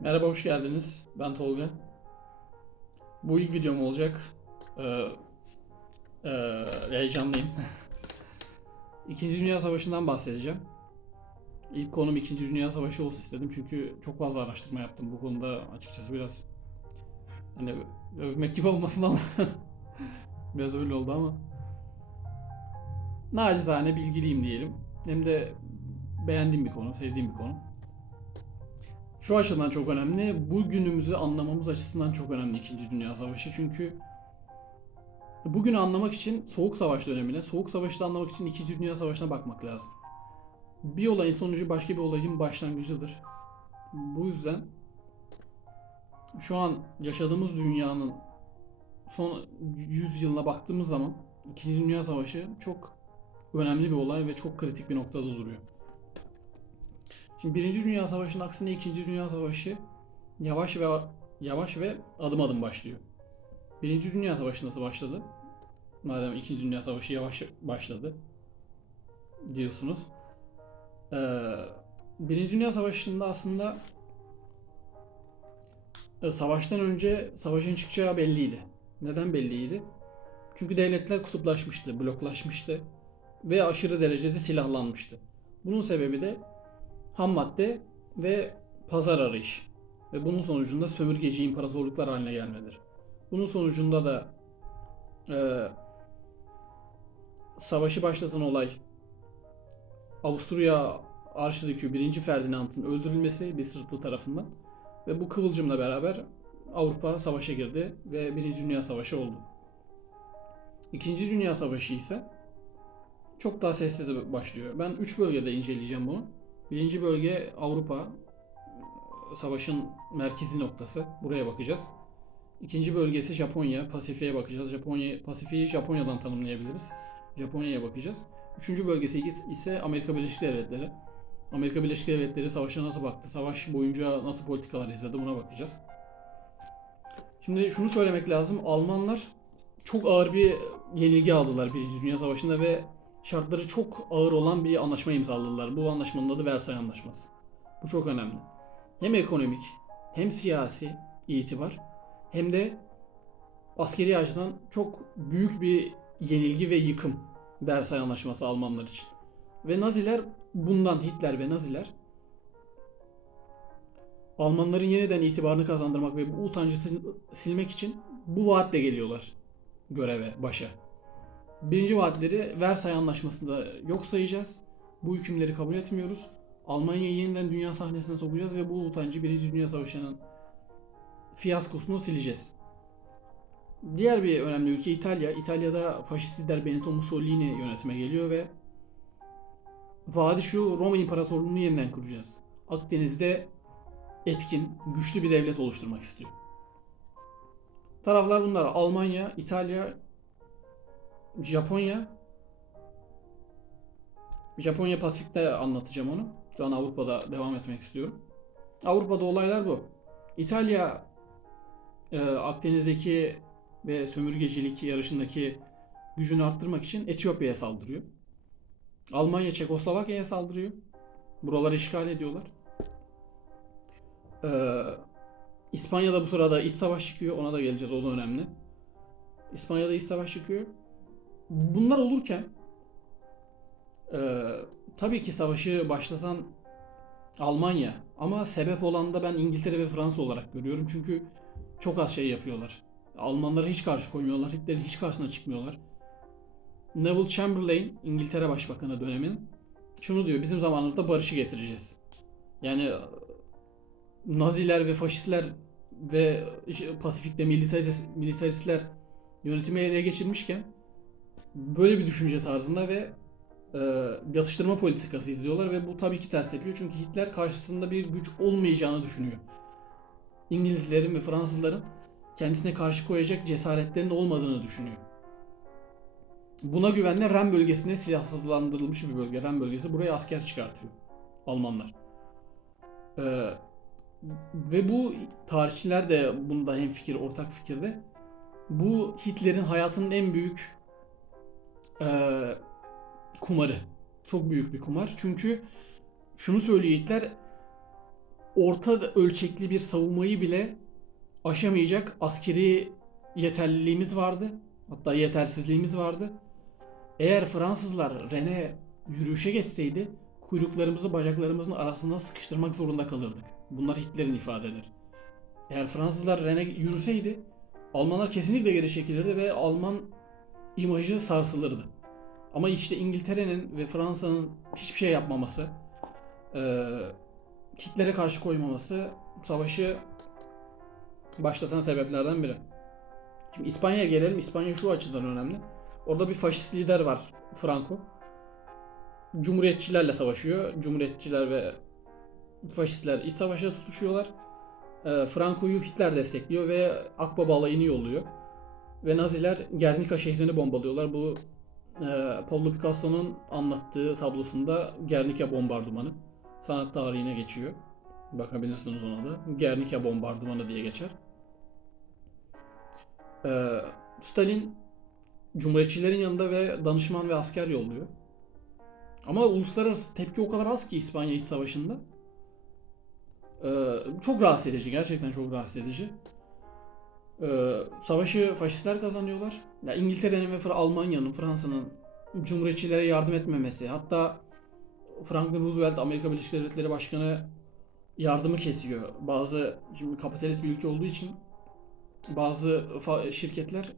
Merhaba, hoş geldiniz. Ben Tolga. Bu ilk videom olacak. Ee, ee, heyecanlıyım. İkinci Dünya Savaşı'ndan bahsedeceğim. İlk konum İkinci Dünya Savaşı olsun istedim çünkü çok fazla araştırma yaptım bu konuda açıkçası biraz hani övmek gibi olmasın ama biraz öyle oldu ama nacizane bilgiliyim diyelim. Hem de beğendiğim bir konu, sevdiğim bir konu. Şu açıdan çok önemli. Bugünümüzü anlamamız açısından çok önemli 2. Dünya Savaşı. Çünkü bugünü anlamak için Soğuk Savaş dönemine, Soğuk Savaş'ı anlamak için 2. Dünya Savaşı'na bakmak lazım. Bir olayın sonucu başka bir olayın başlangıcıdır. Bu yüzden şu an yaşadığımız dünyanın son 100 yılına baktığımız zaman 2. Dünya Savaşı çok önemli bir olay ve çok kritik bir noktada duruyor. Şimdi Birinci Dünya Savaşı'nın aksine İkinci Dünya Savaşı yavaş ve yavaş ve adım adım başlıyor. Birinci Dünya Savaşı nasıl başladı? Madem İkinci Dünya Savaşı yavaş başladı diyorsunuz. Ee, Birinci Dünya Savaşı'nda aslında e, savaştan önce savaşın çıkacağı belliydi. Neden belliydi? Çünkü devletler kutuplaşmıştı, bloklaşmıştı ve aşırı derecede silahlanmıştı. Bunun sebebi de ham madde ve pazar arayış. Ve bunun sonucunda sömürgeci imparatorluklar haline gelmedir. Bunun sonucunda da e, savaşı başlatan olay Avusturya Arşidükü 1. Ferdinand'ın öldürülmesi bir Sırplı tarafından ve bu kıvılcımla beraber Avrupa savaşa girdi ve 1. Dünya Savaşı oldu. İkinci Dünya Savaşı ise çok daha sessiz başlıyor. Ben 3 bölgede inceleyeceğim bunu. Birinci bölge Avrupa. Savaşın merkezi noktası. Buraya bakacağız. İkinci bölgesi Japonya. Pasifik'e bakacağız. Japonya, Pasifik'i Japonya'dan tanımlayabiliriz. Japonya'ya bakacağız. Üçüncü bölgesi ise Amerika Birleşik Devletleri. Amerika Birleşik Devletleri savaşa nasıl baktı? Savaş boyunca nasıl politikalar izledi? Buna bakacağız. Şimdi şunu söylemek lazım. Almanlar çok ağır bir yenilgi aldılar Birinci Dünya Savaşı'nda ve şartları çok ağır olan bir anlaşma imzaladılar. Bu anlaşmanın adı Versay Anlaşması. Bu çok önemli. Hem ekonomik hem siyasi itibar hem de askeri açıdan çok büyük bir yenilgi ve yıkım Versay Anlaşması Almanlar için. Ve Naziler bundan Hitler ve Naziler Almanların yeniden itibarını kazandırmak ve bu utancı silmek için bu vaatle geliyorlar göreve, başa. Birinci vaatleri Versay Anlaşması'nda yok sayacağız. Bu hükümleri kabul etmiyoruz. Almanya'yı yeniden dünya sahnesine sokacağız ve bu utancı Birinci Dünya Savaşı'nın fiyaskosunu sileceğiz. Diğer bir önemli ülke İtalya. İtalya'da faşist lider Benito Mussolini yönetime geliyor ve vaadi şu Roma İmparatorluğu'nu yeniden kuracağız. Akdeniz'de etkin, güçlü bir devlet oluşturmak istiyor. Taraflar bunlar. Almanya, İtalya, Japonya. Japonya Pasifik'te anlatacağım onu. Şu an Avrupa'da devam etmek istiyorum. Avrupa'da olaylar bu. İtalya e, Akdeniz'deki ve sömürgecilik yarışındaki gücünü arttırmak için Etiyopya'ya saldırıyor. Almanya Çekoslovakya'ya saldırıyor. Buraları işgal ediyorlar. Ee, İspanya'da bu sırada iç savaş çıkıyor. Ona da geleceğiz. O da önemli. İspanya'da iç savaş çıkıyor. Bunlar olurken e, tabii ki savaşı başlatan Almanya ama sebep olan da ben İngiltere ve Fransa olarak görüyorum. Çünkü çok az şey yapıyorlar. Almanlara hiç karşı koymuyorlar. Hitler'in hiç karşısına çıkmıyorlar. Neville Chamberlain, İngiltere Başbakanı dönemin şunu diyor. Bizim zamanımızda barışı getireceğiz. Yani Naziler ve faşistler ve Pasifik'te militarist, militaristler yönetimi ele geçirmişken böyle bir düşünce tarzında ve e, yatıştırma politikası izliyorlar ve bu tabii ki ters tepiyor çünkü Hitler karşısında bir güç olmayacağını düşünüyor. İngilizlerin ve Fransızların kendisine karşı koyacak cesaretlerinin olmadığını düşünüyor. Buna güvenle Ren bölgesine silahsızlandırılmış bir bölge. Ren bölgesi buraya asker çıkartıyor Almanlar. Ee, ve bu tarihçiler de bunda hem fikir, ortak fikirde. Bu Hitler'in hayatının en büyük e, kumarı. Çok büyük bir kumar. Çünkü şunu söylüyor Hitler orta ölçekli bir savunmayı bile aşamayacak askeri yeterliliğimiz vardı. Hatta yetersizliğimiz vardı. Eğer Fransızlar Rene yürüyüşe geçseydi kuyruklarımızı bacaklarımızın arasında sıkıştırmak zorunda kalırdık. Bunlar Hitler'in ifadeleri. Eğer Fransızlar Rene yürüseydi Almanlar kesinlikle geri çekilirdi ve Alman imajı sarsılırdı. Ama işte İngiltere'nin ve Fransa'nın hiçbir şey yapmaması, eee, Hitler'e karşı koymaması savaşı başlatan sebeplerden biri. Şimdi İspanya'ya gelelim. İspanya şu açıdan önemli. Orada bir faşist lider var Franco. Cumhuriyetçilerle savaşıyor. Cumhuriyetçiler ve faşistler iç savaşa tutuşuyorlar. Ee, Franco'yu Hitler destekliyor ve Akbaba alayını yolluyor. Ve Naziler Guernica şehrini bombalıyorlar. Bu e, Pablo Picasso'nun anlattığı tablosunda Guernica bombardımanı. Sanat tarihine geçiyor. Bakabilirsiniz ona da. Guernica bombardımanı diye geçer. Ee, Stalin Cumhuriyetçilerin yanında ve danışman ve asker yolluyor. Ama uluslararası tepki o kadar az ki İspanya İç Savaşı'nda. Ee, çok rahatsız edici. Gerçekten çok rahatsız edici. Ee, savaşı faşistler kazanıyorlar. Ya İngiltere'nin ve Almanya'nın, Fransa'nın Cumhuriyetçilere yardım etmemesi. Hatta Franklin Roosevelt Amerika Birleşik Devletleri Başkanı yardımı kesiyor. Bazı şimdi kapitalist bir ülke olduğu için bazı şirketler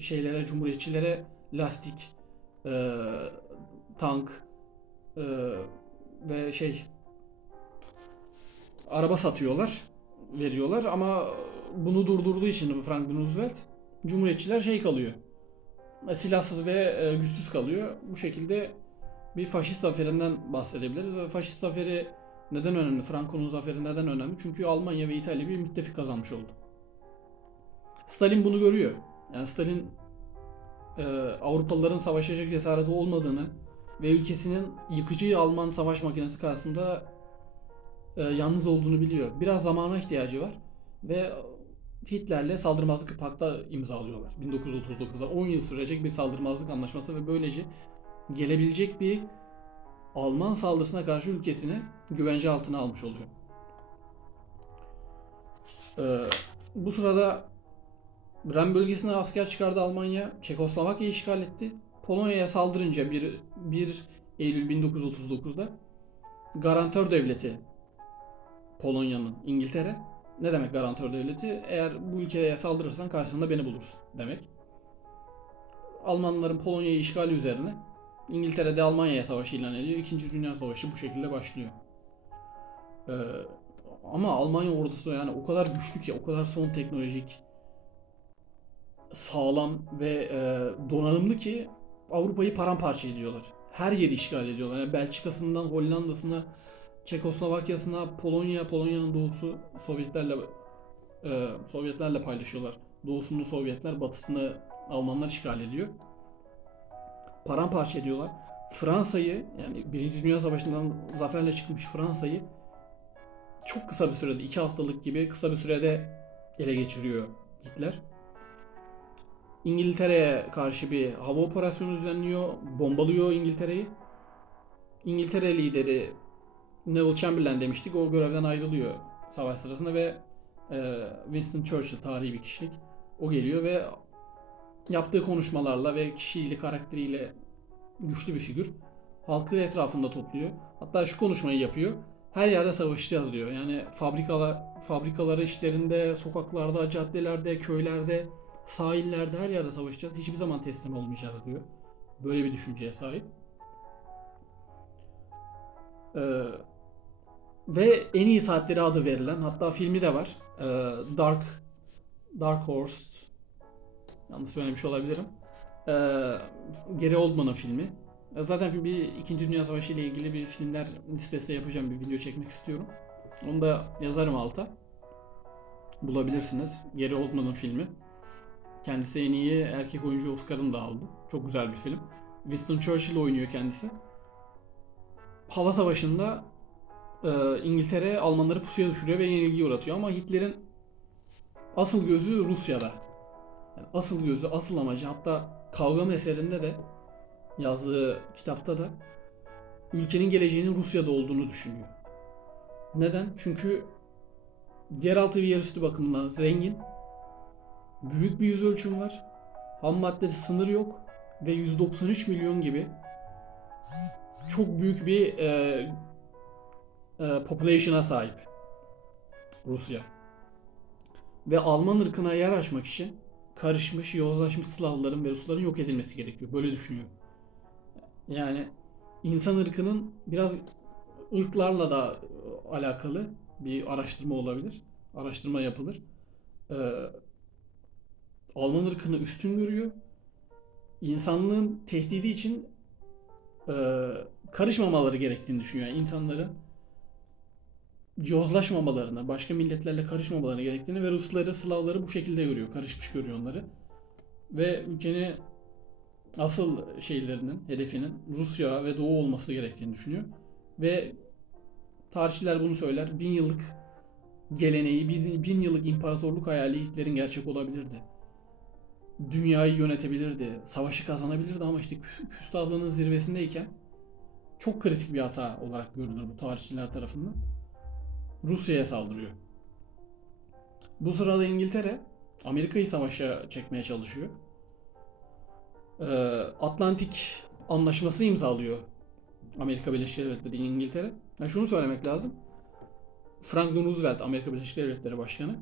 şeylere, cumhuriyetçilere lastik, e, tank e, ve şey araba satıyorlar, veriyorlar ama bunu durdurduğu için Franklin Roosevelt cumhuriyetçiler şey kalıyor. e, Silahsız ve e, güçsüz kalıyor. Bu şekilde bir faşist zaferinden bahsedebiliriz. Ve faşist zaferi neden önemli? Franco'nun zaferi neden önemli? Çünkü Almanya ve İtalya bir müttefik kazanmış oldu. Stalin bunu görüyor. Yani Stalin e, Avrupalıların savaşacak cesareti olmadığını ve ülkesinin yıkıcı Alman savaş makinesi karşısında e, yalnız olduğunu biliyor. Biraz zamana ihtiyacı var ve Hitler'le saldırmazlık pakta imzalıyorlar. 1939'da 10 yıl sürecek bir saldırmazlık anlaşması ve böylece gelebilecek bir Alman saldırısına karşı ülkesini güvence altına almış oluyor. Ee, bu sırada Ren bölgesine asker çıkardı Almanya. Çekoslovakya'yı işgal etti. Polonya'ya saldırınca 1, 1 Eylül 1939'da garantör devleti Polonya'nın İngiltere. Ne demek garantör devleti? Eğer bu ülkeye saldırırsan karşında beni bulursun demek. Almanların Polonya'yı işgali üzerine İngiltere'de Almanya'ya savaşı ilan ediyor. İkinci Dünya Savaşı bu şekilde başlıyor. Ee, ama Almanya ordusu yani o kadar güçlü ki, o kadar son teknolojik, sağlam ve e, donanımlı ki Avrupa'yı paramparça ediyorlar. Her yeri işgal ediyorlar. Yani Belçika'sından Hollanda'sına, Çekoslovakya'sına, Polonya, Polonya'nın doğusu Sovyetlerle e, Sovyetlerle paylaşıyorlar. Doğusunu Sovyetler, batısını Almanlar işgal ediyor. Paramparça ediyorlar. Fransa'yı yani Birinci Dünya Savaşı'ndan zaferle çıkmış Fransa'yı çok kısa bir sürede, iki haftalık gibi kısa bir sürede ele geçiriyor Hitler. İngiltere'ye karşı bir hava operasyonu düzenliyor, bombalıyor İngiltere'yi. İngiltere lideri Neville Chamberlain demiştik, o görevden ayrılıyor savaş sırasında ve e, Winston Churchill tarihi bir kişilik. O geliyor ve yaptığı konuşmalarla ve kişiliği, karakteriyle güçlü bir figür. Halkı etrafında topluyor. Hatta şu konuşmayı yapıyor. Her yerde savaşacağız diyor. Yani fabrikalar, fabrikaları işlerinde, sokaklarda, caddelerde, köylerde, sahillerde her yerde savaşacağız. Hiçbir zaman teslim olmayacağız diyor. Böyle bir düşünceye sahip. Ee, ve en iyi saatleri adı verilen hatta filmi de var. Ee, Dark Dark Horse yanlış söylemiş olabilirim. Ee, Gary Oldman'ın filmi. Ee, Zaten bir İkinci Dünya Savaşı ile ilgili bir filmler listesi yapacağım bir video çekmek istiyorum. Onu da yazarım alta. Bulabilirsiniz. Gary Oldman'ın filmi. Kendisi en iyi erkek oyuncu Oscar'ını da aldı. Çok güzel bir film. Winston Churchill oynuyor kendisi. Hava Savaşı'nda e, İngiltere Almanları pusuya düşürüyor ve yenilgiye uğratıyor ama Hitler'in asıl gözü Rusya'da. Yani asıl gözü, asıl amacı hatta Kavgam eserinde de yazdığı kitapta da ülkenin geleceğinin Rusya'da olduğunu düşünüyor. Neden? Çünkü yeraltı ve yerüstü bakımından zengin. Büyük bir yüz ölçüm var. Ham maddesi sınır yok. Ve 193 milyon gibi çok büyük bir e, e, population'a sahip Rusya. Ve Alman ırkına yer açmak için karışmış, yozlaşmış Slavların ve Rusların yok edilmesi gerekiyor. Böyle düşünüyor. Yani insan ırkının biraz ırklarla da e, alakalı bir araştırma olabilir. Araştırma yapılır. Ee, Alman ırkını üstün görüyor. İnsanlığın tehdidi için e, karışmamaları gerektiğini düşünüyor. Yani insanların yozlaşmamalarını, başka milletlerle karışmamalarını gerektiğini ve Rusları, Slavları bu şekilde görüyor. Karışmış görüyor onları. Ve ülkenin asıl şeylerinin, hedefinin Rusya ve Doğu olması gerektiğini düşünüyor. Ve tarihçiler bunu söyler. Bin yıllık geleneği, bin, bin yıllık imparatorluk hayali Hitler'in gerçek olabilirdi. Dünyayı yönetebilirdi, savaşı kazanabilirdi ama işte kü- küstahlığının zirvesindeyken çok kritik bir hata olarak görülür bu tarihçiler tarafından. Rusya'ya saldırıyor. Bu sırada İngiltere Amerika'yı savaşa çekmeye çalışıyor. Ee, Atlantik Anlaşması imzalıyor Amerika Birleşik Devletleri İngiltere. Yani şunu söylemek lazım. Franklin Roosevelt Amerika Birleşik Devletleri Başkanı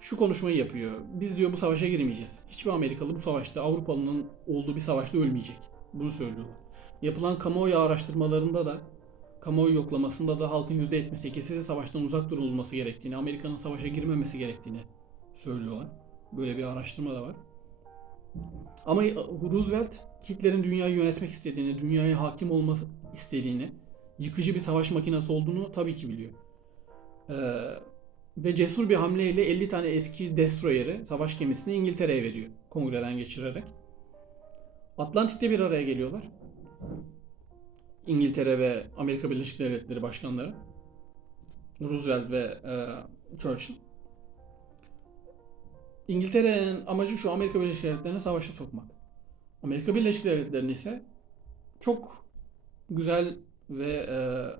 şu konuşmayı yapıyor. Biz diyor bu savaşa girmeyeceğiz. Hiçbir Amerikalı bu savaşta Avrupalı'nın olduğu bir savaşta ölmeyecek. Bunu söylüyorlar. Yapılan kamuoyu araştırmalarında da kamuoyu yoklamasında da halkın %78'i de savaştan uzak durulması gerektiğini, Amerika'nın savaşa girmemesi gerektiğini söylüyorlar. Böyle bir araştırma da var. Ama Roosevelt Hitler'in dünyayı yönetmek istediğini, dünyaya hakim olması istediğini, yıkıcı bir savaş makinesi olduğunu tabii ki biliyor. Ee, ve cesur bir hamleyle 50 tane eski destroyer'i, savaş gemisini İngiltere'ye veriyor. Kongreden geçirerek. Atlantik'te bir araya geliyorlar. İngiltere ve Amerika Birleşik Devletleri başkanları. Roosevelt ve e, Churchill. İngiltere'nin amacı şu Amerika Birleşik Devletleri'ni savaşa sokmak. Amerika Birleşik Devletleri'nin ise çok güzel ve e,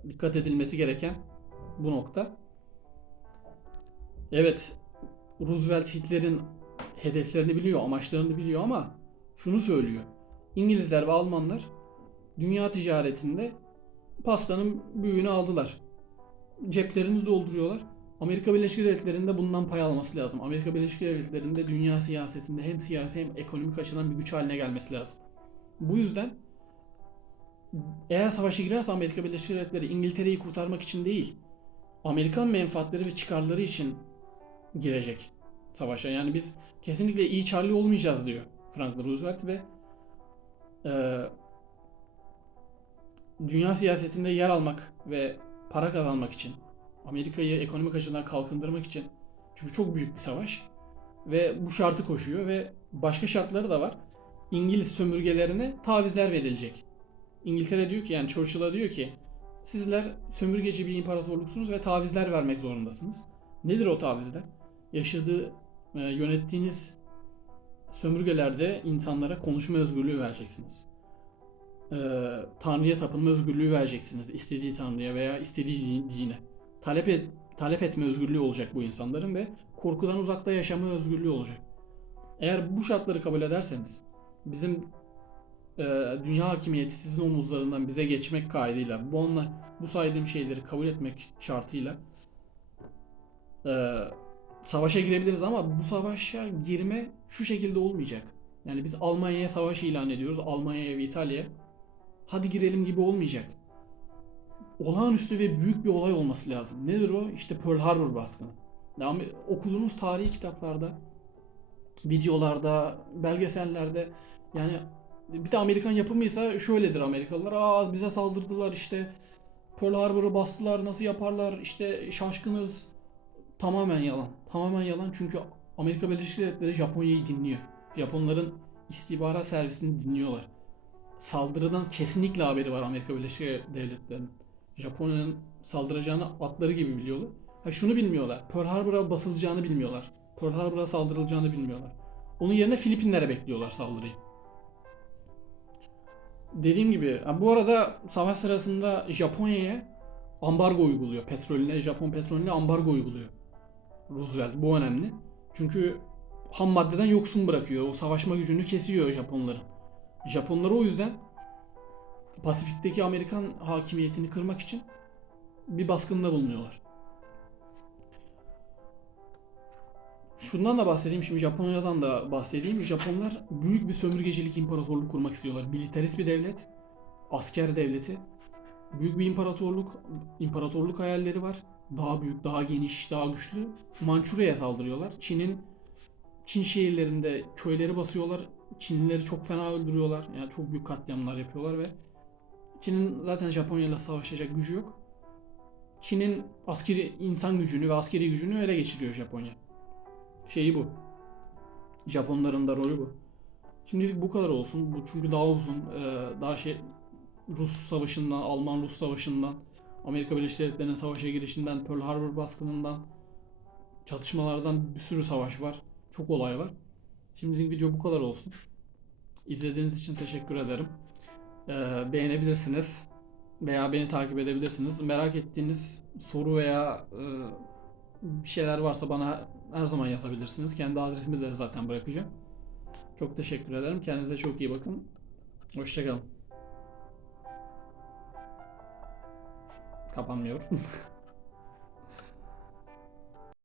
dikkat edilmesi gereken bu nokta. Evet, Roosevelt Hitler'in hedeflerini biliyor, amaçlarını biliyor ama şunu söylüyor. İngilizler ve Almanlar dünya ticaretinde pastanın büyüğünü aldılar. Ceplerini dolduruyorlar. Amerika Birleşik Devletleri'nde bundan pay alması lazım. Amerika Birleşik Devletleri'nde dünya siyasetinde hem siyasi hem ekonomik açıdan bir güç haline gelmesi lazım. Bu yüzden eğer savaşa girerse Amerika Birleşik Devletleri İngiltere'yi kurtarmak için değil, Amerikan menfaatleri ve çıkarları için girecek savaşa. Yani biz kesinlikle iyi Charlie olmayacağız diyor Franklin Roosevelt ve e, dünya siyasetinde yer almak ve para kazanmak için Amerika'yı ekonomik açıdan kalkındırmak için çünkü çok büyük bir savaş ve bu şartı koşuyor ve başka şartları da var. İngiliz sömürgelerine tavizler verilecek. İngiltere diyor ki yani Churchill'a diyor ki sizler sömürgeci bir imparatorluksunuz ve tavizler vermek zorundasınız. Nedir o tavizler? Yaşadığı, e, yönettiğiniz sömürgelerde insanlara konuşma özgürlüğü vereceksiniz. E, Tanrı'ya tapınma özgürlüğü vereceksiniz. İstediği Tanrı'ya veya istediği din- dine. Talep, et, talep etme özgürlüğü olacak bu insanların ve korkudan uzakta yaşama özgürlüğü olacak. Eğer bu şartları kabul ederseniz bizim e, dünya hakimiyeti sizin omuzlarından bize geçmek kaydıyla bu onunla bu saydığım şeyleri kabul etmek şartıyla e, savaşa girebiliriz ama bu savaşa girme şu şekilde olmayacak. Yani biz Almanya'ya savaş ilan ediyoruz. Almanya'ya ve İtalya'ya. Hadi girelim gibi olmayacak. Olağanüstü ve büyük bir olay olması lazım. Nedir o? İşte Pearl Harbor baskını. Yani okuduğunuz tarihi kitaplarda, videolarda, belgesellerde yani bir de Amerikan yapımıysa şöyledir Amerikalılar. Aa bize saldırdılar işte Pearl Harbor'u bastılar nasıl yaparlar işte şaşkınız. Tamamen yalan. Tamamen yalan çünkü Amerika Birleşik Devletleri Japonya'yı dinliyor. Japonların istihbarat servisini dinliyorlar. Saldırıdan kesinlikle haberi var Amerika Birleşik Devletleri'nin. Japonya'nın saldıracağını atları gibi biliyorlar. Ha şunu bilmiyorlar. Pearl Harbor'a basılacağını bilmiyorlar. Pearl Harbor'a saldırılacağını bilmiyorlar. Onun yerine Filipinlere bekliyorlar saldırıyı. Dediğim gibi bu arada savaş sırasında Japonya'ya ambargo uyguluyor. Petrolüne, Japon petrolüne ambargo uyguluyor. Roosevelt bu önemli. Çünkü ham maddeden yoksun bırakıyor. O savaşma gücünü kesiyor Japonların. Japonları o yüzden Pasifik'teki Amerikan hakimiyetini kırmak için bir baskında bulunuyorlar. Şundan da bahsedeyim şimdi Japonya'dan da bahsedeyim. Japonlar büyük bir sömürgecilik imparatorluk kurmak istiyorlar. Militarist bir devlet, asker devleti. Büyük bir imparatorluk, imparatorluk hayalleri var. Daha büyük, daha geniş, daha güçlü. Mançurya'ya saldırıyorlar. Çin'in Çin şehirlerinde köyleri basıyorlar. Çinlileri çok fena öldürüyorlar. Yani çok büyük katliamlar yapıyorlar ve Çin'in zaten Japonya ile savaşacak gücü yok. Çin'in askeri insan gücünü ve askeri gücünü ele geçiriyor Japonya. Şeyi bu. Japonların da rolü bu. Şimdilik bu kadar olsun. Bu çünkü daha uzun. Ee, daha şey Rus savaşından, Alman-Rus savaşından, Amerika Birleşik Devletleri'nin savaşa girişinden, Pearl Harbor baskınından, çatışmalardan bir sürü savaş var. Çok olay var. Şimdilik video bu kadar olsun. İzlediğiniz için teşekkür ederim. Ee, beğenebilirsiniz veya beni takip edebilirsiniz. Merak ettiğiniz soru veya e, bir şeyler varsa bana her zaman yazabilirsiniz. Kendi adresimi de zaten bırakacağım. Çok teşekkür ederim. Kendinize çok iyi bakın. Hoşçakalın. Kapanmıyor.